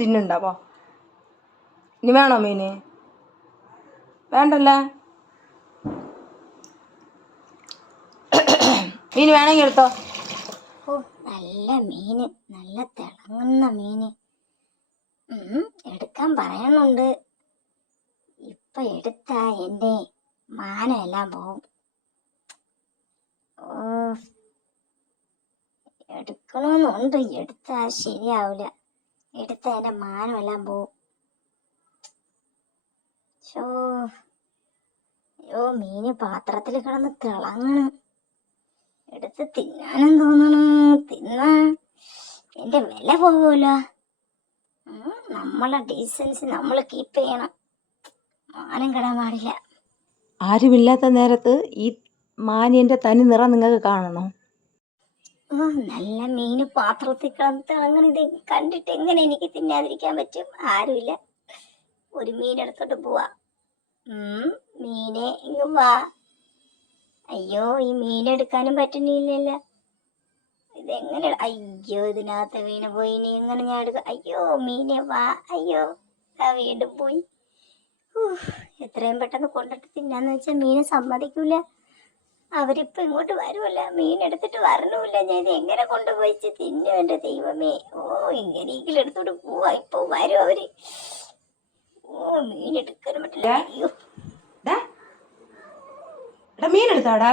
തിന്നുണ്ടാവോ? ഇനി വേണോ മീന്? വേണ്ടല്ലേ? മീൻ വേണമെങ്കിൽ എടുത്തോ. ഓ, നല്ല മീന്, നല്ല തിളങ്ങുന്ന മീന്. എടുക്കാൻ പറയുന്നുണ്ട്. ഇപ്പൊ എടുത്താ എന്റെ മാനമെല്ലാം പോവും. ഓ, എടുക്കണമെന്നുണ്ട്. എടുത്താ ശരിയാവില്ല. എടുത്താ എന്റെ മാനമെല്ലാം പോവും. അയ്യോ, മീന് പാത്രത്തിൽ കിടന്ന് തിളങ്ങണ്. എടുത്ത് തിന്നാനും തോന്നണു. തിന്നാ എന്റെ വില പോവുമല്ലോ. നമ്മളെ ഡീസൻസി നമ്മൾ കീപ്പ് ചെയ്യണം. മാനം കെടാൻ പാടില്ല. ആരുമില്ലാത്ത നേരത്ത് ഈ മാനിയന്റെ തനി നിറം നിങ്ങൾക്ക് കാണണോ? നല്ല മീന് പാത്രത്തിൽ കിടന്ന് തിളങ്ങണ. ഇത് കണ്ടിട്ട് എങ്ങനെ എനിക്ക് തിന്നാതിരിക്കാൻ പറ്റും? ആരുമില്ല. ഒരു മീനെടുത്തോട്ട് പോവാ. മീനെ ഇങ്ങ് വാ. അയ്യോ, ഈ മീനെടുക്കാനും പറ്റുന്നില്ലല്ലോ. ഇതെങ്ങനെ? അയ്യോ, ഇതിനകത്ത് മീന് പോയി. ഇനി എങ്ങനെ ഞാൻ എടുക്ക? അയ്യോ, മീനെ വാ. അയ്യോ, വീണ്ടും പോയി. എത്രയും പെട്ടെന്ന് കൊണ്ടിട്ട് തിന്നാന്ന് വെച്ചാൽ മീനെ സമ്മതിക്കൂല. അവരിപ്പോ ഇങ്ങോട്ട് വരുമല്ല, മീൻ എടുത്തിട്ട് വരണമില്ല. ഞാൻ ഇത് എങ്ങനെ കൊണ്ടുപോയിച്ച് തിന്നും? എന്റെ ദൈവമേ. ഇങ്ങനെയെങ്കിലും എടുത്തോട്ട് പോവാ. ഇപ്പൊ വരും അവര്. മീൻ എടുക്കാനും പറ്റില്ല. അയ്യോ, മീൻ എടുത്താടാ.